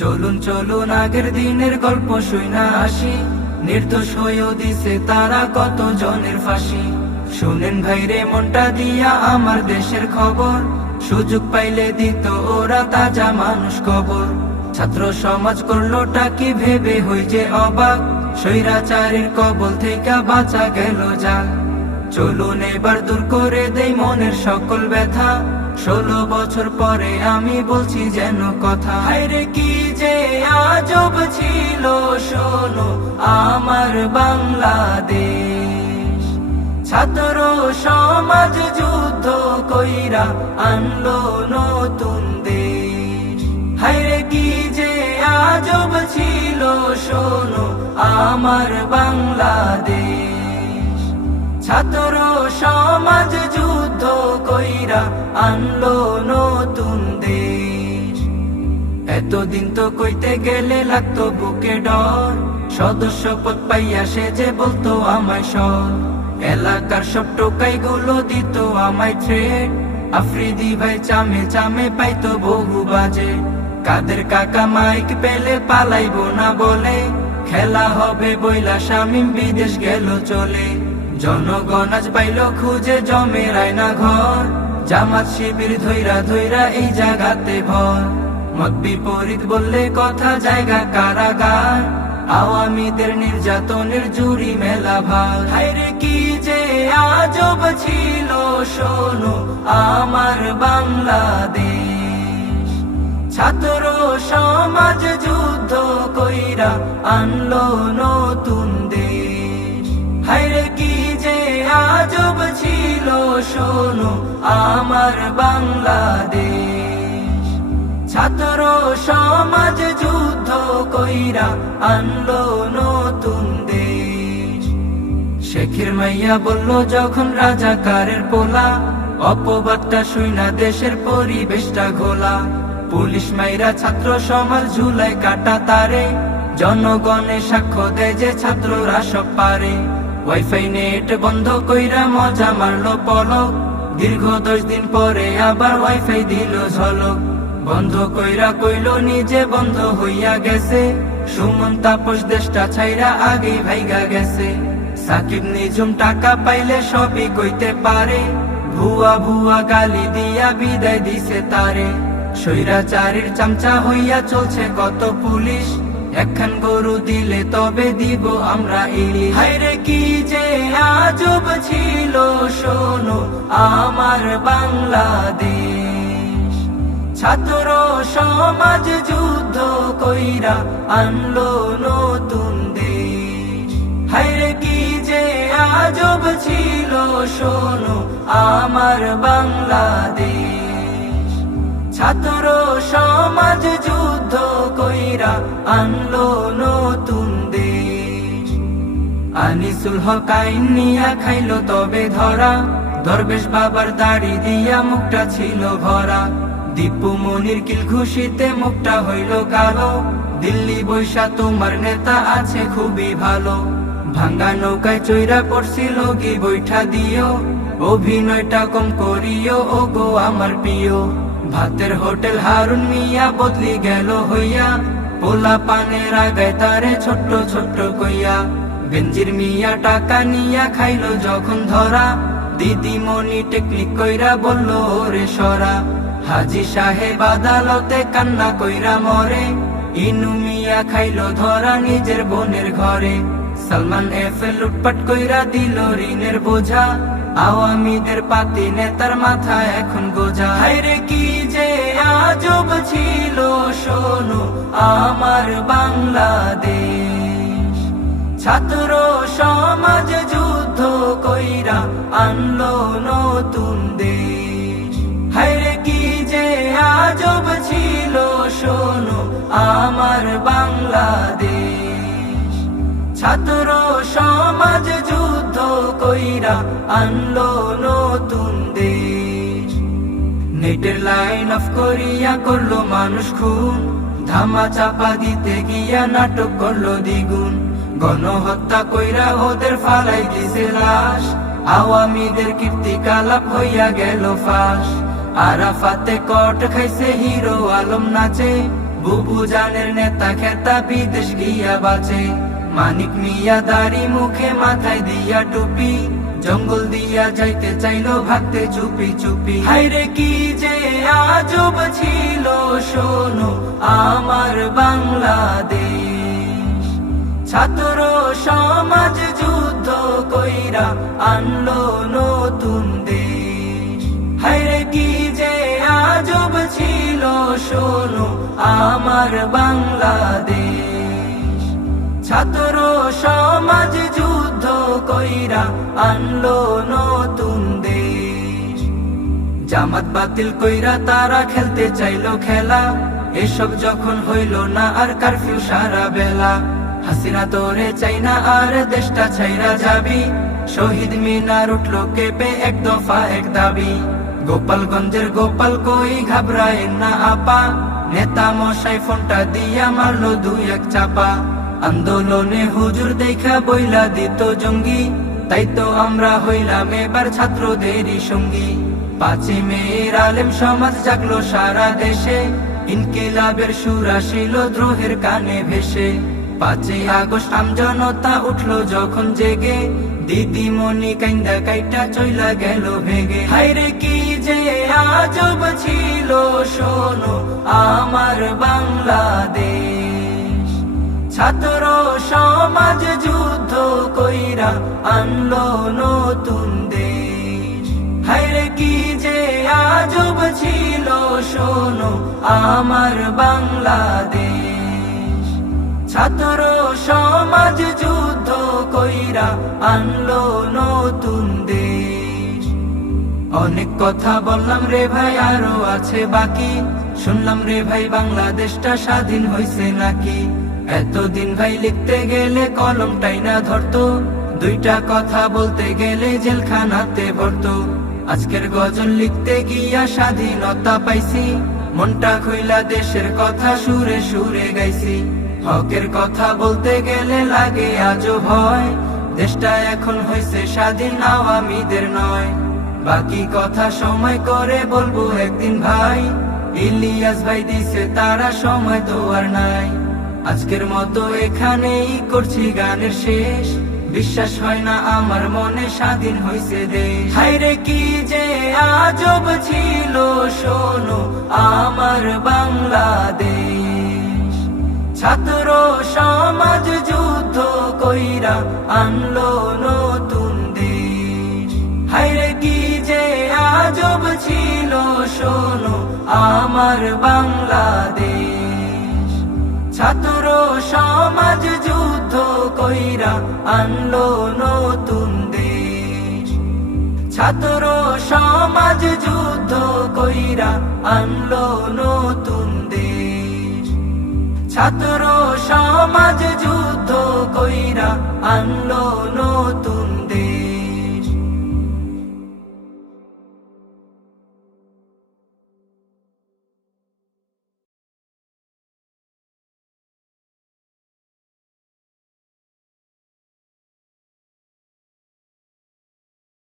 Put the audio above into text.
চলুন চলুন, আগের দিনের গল্প শুই না আসি। নির্দোষ হয়েও দিছে তারা কত জনের ফাঁসি। শুনেন ভাইরে, মনটা দিয়া আমার দেশের খবর। সুযোগ পাইলে দিত ওরা তাজা মানুষ কবর। ছাত্র সমাজ করলোটা কি ভেবে হই যে অবাক। স্বৈরাচারীর কবল থেকে বাঁচা গেল যা চলুন এবার দূর করে দেই মনের সকল ব্যথা। ষোলো বছর পরে আমি বলছি যেন কথা। হায়রে কি যে আজব ছিল শোনো আমার বাংলাদেশ। ছাত্র সমাজ যুদ্ধ কইরা আনলো নতুন দেশ। হায়রে কি যে আজব ছিল শোনো আমার বাংলাদেশ। ছাত্র সমাজ যুদ্ধ কইরা আনলো নতুন দেশ। এতদিন তো কইতে গেলে লাগতো বুকে ডর। সদস্য পদ পাইয়া সে যে বলতো আমায় সর। এলাকার সব টোকাই গুলো দিত আমায় ট্রেড আফ্রিদি ভাই চামে চামে পাইতো বহু বাজে। কাদের কাকা মাইক পেলে পালাইবো না বলে। খেলা হবে বইলা শামিম বিদেশ গেল চলে। জনগণ আজ পাইল খুঁজে জমে রায়না ঘর জামাত শিবির ধৈরা ধৈরা এই জায়গাতে ভর। মত বিপরীত বললে কথা জায়গা কারাগার। আওয়ামীদের নির্যাতনের জুড়ি মেলা ভার। হায়রে কি যে আজব ছিল, শোনো আমার বাংলাদেশ। ছাত্র সমাজ যুদ্ধ কইরা আনলো নতুন দেশ আজব ছিল, শোনো আমার বাংলাদেশ। ছাত্র সমাজ যুদ্ধ কইরা আনলো নতুন দেশ। শেখের মাইয়া বলল, যখন রাজাকারের পোলা, অপবাদটা শুইনা দেশের পরিবেশটা ঘোলা। পুলিশ মাইরা ছাত্র সমাজ ঝুলাই কাটা তারে, জনগণে সাক্ষ্য দেয় যে ছাত্ররা সব পারে। ওয়াইফাই নেট বন্ধ কইরা মজা মারলো পলক দীর্ঘ দশ দিন পরে আবার ওয়াইফাই দিল ঝলক বন্ধ কইরা কইল, নিজে বন্ধ হইয়া গেছে। সুমন তাপস দেশটা ছাইরা আগে ভাইগা গেছে। সাকিব নিজুম টাকা পাইলে সবই কইতে পারে। ভুয়া ভুয়া গালি দিয়া বিদায় দিছে তারে। স্বৈরাচারীর চামচা হইয়া চলছে কত পুলিশ। একখান গরু দিলে তবে দিব আমরা ইলি। হায়রে কি যে আজব ছিল, শোনো, আমার বাংলাদেশ। ছাত্র সমাজ যুদ্ধ কইরা আনলো নতুন দেশ। হায়রে কি যে আজব ছিল, শোনো, আমার বাংলাদেশ। ছাত্র সমাজ যুদ্ধ কইরা আনলো নতুন দেশ। আনিসুল হক আইন নিয়া খাইলো তবে ধরা। দরবেশ বাবার দাড়ি দিয়া মুখটা ছিল ভরা। দীপু মনির কিল খুশিতে মুখটা হইল কালো। দিল্লি বৈশা তোমার নেতা আছে খুবই ভালো। ভাঙ্গা নৌকায় চৈরা পড়ছিল গি বৈঠা দিও। অভিনয়টা কম করিও ও গো আমার প্রিয়। ভাতের হোটেল হারুন মিয়া বদলি গেল হইয়া। পোলা পানের আগায় তারে ছোট্ট ছোট্ট কইয়া, বেঞ্জির মিয়া টাকা নিয়া খাইলো যখন ধরা। দিদিমণি টেকনিক কইরা বলল, ওরে সরা। হাজি সাহেব আদালতে কান্না কইরা মরে। ইনু মিয়া খাইলো ধরা নিজের বোনের ঘরে। সালমান এফ লুটপাট কইরা দিল ঋণের বোঝা। আওয়ামীদের পাতি নেতার মাথা এখন গোজা। হায়রে কি যে আজব ছিল, শোনো আমার বাংলাদেশ। ছাত্র সমাজ যুদ্ধ কইরা আনলো নতুন দেশ। হায়রে কি যে আজব ছিল, শোনো আমার বাংলাদেশ। ছাত্র সমাজ যুদ্ধ কইরা আনলো নতুন দেশ। নেটের লাইন অফ করিয়া করল মানুষ খুন। ধামা চাপা দিতে গিয়া নাটক করল দ্বিগুণ। গণহত্যা কইরা ওদের ফালাই দিছে লাশ। আওয়ামীদের কীর্তি কালাপ হইয়া গেল ফাঁস। আরাফাতে কট খাইছে হিরো আলম নাচে। বুবু জানের নেতা খেতা বিদেশ গিয়া বাঁচে। মানিক মিয়া দাড়ি মুখে মাথায় দিয়া টুপি। জঙ্গল দিয়া যাইতে চাইলো, ভাগতে চুপি চুপি। হাইরে কি যে আজব ছিল শোনো, আমার বাংলাদেশ। ছাত্র সমাজ যুদ্ধ কইরা আনলো নতুন দেশ। হাইরে কি যে আজব ছিল শোনো, আমার বাংলাদেশ। ছাত্র সমাজ যুদ্ধ কইরা আনলো নতুন দেশ। জামাত বাতিল কইরা তারা খেলতে চাইলো খেলা। এসব যখন হইল না আর কারফিউ সারা বেলা। হাসিনা তোরে চাই না আর দেশটা ছাইরা যাবি। শহীদ মিনার উঠল কেঁপে এক দফা এক দাবি। গোপালগঞ্জের গোপাল কই ঘাবড়ায় না আপা। নেতা মশাই ফোনটা দিয়া মারলো দুই এক চাপা। আন্দোলনে হুজুর দেখা বইলা দিত জঙ্গি। তাই তো আমরা হইলাম এবার ছাত্রদেরই সঙ্গী। পাঁচই মেয়ের আলেম সমাজ জাগলো সারা দেশে। ইনকিলাবের সুর আসিল দ্রোহের কানে ভেসে। পাঁচই আগস্ট আমজনতা উঠল যখন জেগে। দিদিমণি কাইন্দা কাইটা চইলা গেল ভেগে। হাইরে কি যে আজব ছিল, শোনো, আমার বাংলাদেশ ছাত্র সমাজ যুদ্ধ কইরা আনলো নতুন দেশ। হাইরে কি যে আজব ছিল, শোনো আমার বাংলাদেশ। ছাত্র সমাজ যুদ্ধ কইরা আনলো নতুন দেশ। অনেক কথা বললাম রে ভাই, আরও আছে বাকি। শুনলাম রে ভাই, বাংলাদেশটা স্বাধীন হইছে নাকি? এতদিন ভাই লিখতে গেলে কলমটাই না ধরতো। দুইটা কথা বলতে গেলে জেলখানাতে ভরতো। আজকের গজল লিখতে গিয়া স্বাধীনতা পাইছি। মনটা খুইলা দেশের কথা সুরে সুরে গাইছি। হকের কথা বলতে গেলে লাগে আজও ভয়। দেশটা এখন হইছে স্বাধীন আওয়ামীদের নয়। বাকি কথা সময় করে বলব একদিন ভাই। ইলিয়াস ভাই দিছে তারা সময় আর নাই। আজকের মতো এখানেই করছি গানের শেষ। বিশ্বাস হয় না আমার মনে স্বাধীন হইছে দেশ। হাইরে কি যে আজব ছিল শোনো আমার বাংলাদেশ। ছাত্র সমাজ যুদ্ধ কইরা আনলো নতুন দেশ। হাইরে কি যে আজব ছিল শোনো আমার বাংলাদেশ। ছাত্র সমাজ যুদ্ধ কইরা আনলো নতুন দেশ। ছাত্র সমাজ যুদ্ধ কইরা আনলো নতুন দেশ। ছাত্র সমাজ যুদ্ধ কইরা আনলো